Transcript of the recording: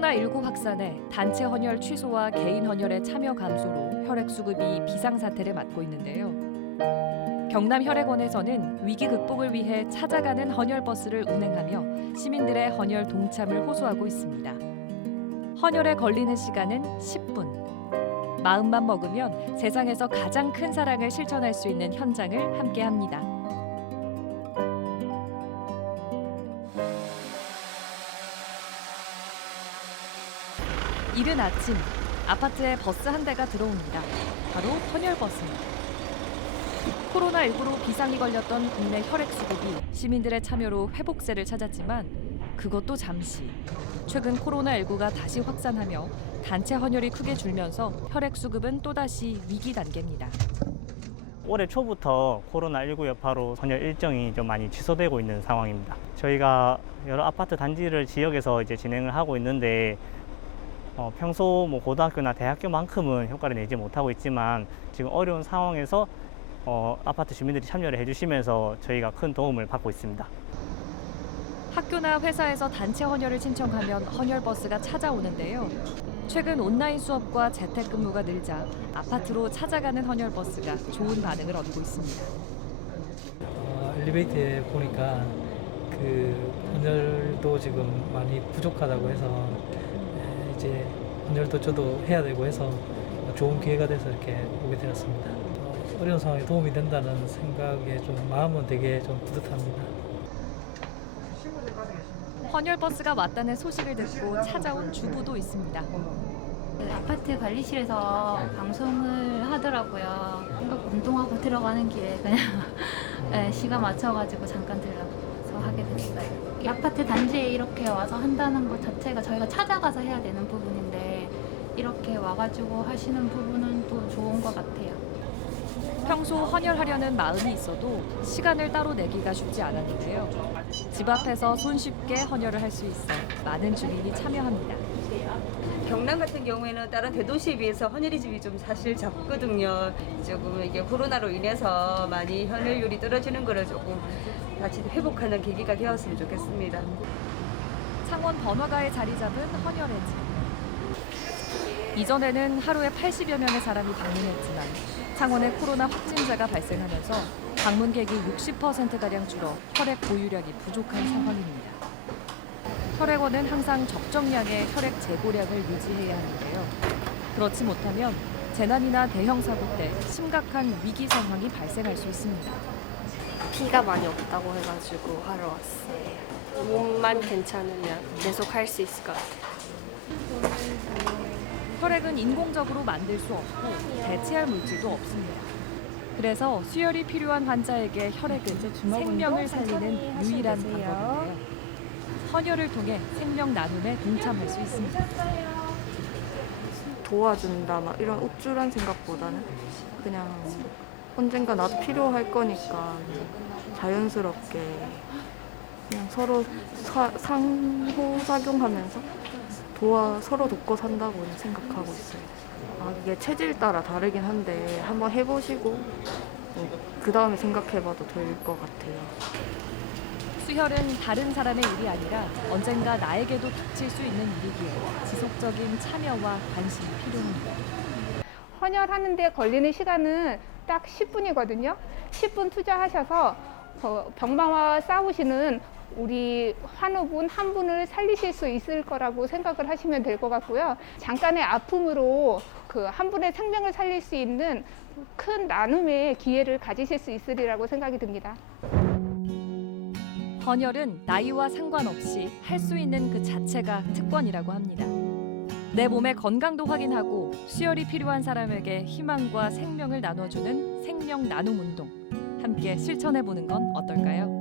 코로나19 확산에 단체 헌혈 취소와 개인 헌혈의 참여 감소로 혈액 수급이 비상 사태를 맞고 있는데요. 경남 혈액원에서는 위기 극복을 위해 찾아가는 헌혈 버스를 운행하며 시민들의 헌혈 동참을 호소하고 있습니다. 헌혈에 걸리는 시간은 10분. 마음만 먹으면 세상에서 가장 큰 사랑을 실천할 수 있는 현장을 함께합니다. 이른 아침 아파트에 버스 한 대가 들어옵니다. 바로 헌혈 버스입니다. 코로나19로 비상이 걸렸던 국내 혈액 수급이 시민들의 참여로 회복세를 찾았지만 그것도 잠시. 최근 코로나19가 다시 확산하며 단체 헌혈이 크게 줄면서 혈액 수급은 또다시 위기 단계입니다. 올해 초부터 코로나19 여파로 헌혈 일정이 좀 많이 취소되고 있는 상황입니다. 저희가 여러 아파트 단지를 지역에서 이제 진행을 하고 있는데 어, 평소 뭐 고등학교나 대학교만큼은 효과를 내지 못하고 있지만 지금 어려운 상황에서 어, 아파트 주민들이 참여를 해주시면서 저희가 큰 도움을 받고 있습니다. 학교나 회사에서 단체 헌혈을 신청하면 헌혈 버스가 찾아오는데요. 최근 온라인 수업과 재택근무가 늘자 아파트로 찾아가는 헌혈 버스가 좋은 반응을 얻고 있습니다. 어, 엘리베이터에 보니까 그 헌혈도 지금 많이 부족하다고 해서 에, 이제 헌혈도 저도 해야 되고 해서 좋은 기회가 돼서 이렇게 오게 되었습니다. 어, 어려운 상황에 도움이 된다는 생각에 좀 마음은 되게 좀 뿌듯합니다. 헌혈 버스가 왔다는 소식을 듣고 찾아온 주부도 있습니다. 그 아파트 관리실에서 방송을 하더라고요. 운동하고 들어가는 길에 그냥 네, 시간 맞춰가지고 잠깐 들러서 하게 됐어요. 이 아파트 단지에 이렇게 와서 한다는 것 자체가 저희가 찾아가서 해야 되는 부분인데 이렇게 와가지고 하시는 부분은 또 좋은 것 같아요. 평소 헌혈하려는 마음이 있어도 시간을 따로 내기가 쉽지 않았는데요. 집 앞에서 손쉽게 헌혈을 할 수 있어 많은 주민이 참여합니다. 경남 같은 경우에는 다른 대도시에 비해서 헌혈이집이 좀 사실 적거든요. 조금 이게 코로나로 인해서 많이 헌혈율이 떨어지는 거를 조금 다시 회복하는 계기가 되었으면 좋겠습니다. 창원 번화가에 자리 잡은 헌혈의 집. 이전에는 하루에 80여 명의 사람이 방문했지만 창원에 코로나 확진자가 발생하면서 방문객이 60%가량 줄어 혈액 보유량이 부족한 상황입니다. 혈액원은 항상 적정량의 혈액 재고량을 유지해야 하는데요. 그렇지 못하면 재난이나 대형 사고 때 심각한 위기 상황이 발생할 수 있습니다. 피가 많이 없다고 해가지고 하러 왔어요. 몸만 괜찮으면 계속 할 수 있을 것 같아요. 혈액은 인공적으로 만들 수 없고 대체할 물질도 없습니다. 그래서 수혈이 필요한 환자에게 혈액은 생명을 살리는 유일한 방법인데요. 헌혈을 통해 생명 나눔에 동참할 수 있습니다. 도와준다 막 이런 우쭐한 생각보다는 그냥 언젠가 나도 필요할 거니까 자연스럽게 그냥 서로 사- 상호 작용하면서 도와 서로 돕고 산다고 생각하고 있어요. 아 이게 체질 따라 다르긴 한데 한번 해보시고 그 다음에 생각해봐도 될 것 같아요. 수혈은 다른 사람의 일이 아니라 언젠가 나에게도 닥칠 수 있는 일이기에 지속적인 참여와 관심이 필요합니다. 헌혈하는데 걸리는 시간은 딱 10분이거든요. 10분 투자하셔서 어, 병마와 싸우시는 우리 환우분 한 분을 살리실 수 있을 거라고 생각을 하시면 될 것 같고요. 잠깐의 아픔으로 그 한 분의 생명을 살릴 수 있는 큰 나눔의 기회를 가지실 수 있으리라고 생각이 듭니다. 헌혈은 나이와 상관없이 할 수 있는 그 자체가 특권이라고 합니다. 내 몸의 건강도 확인하고 수혈이 필요한 사람에게 희망과 생명을 나눠주는 생명 나눔 운동 함께 실천해 보는 건 어떨까요?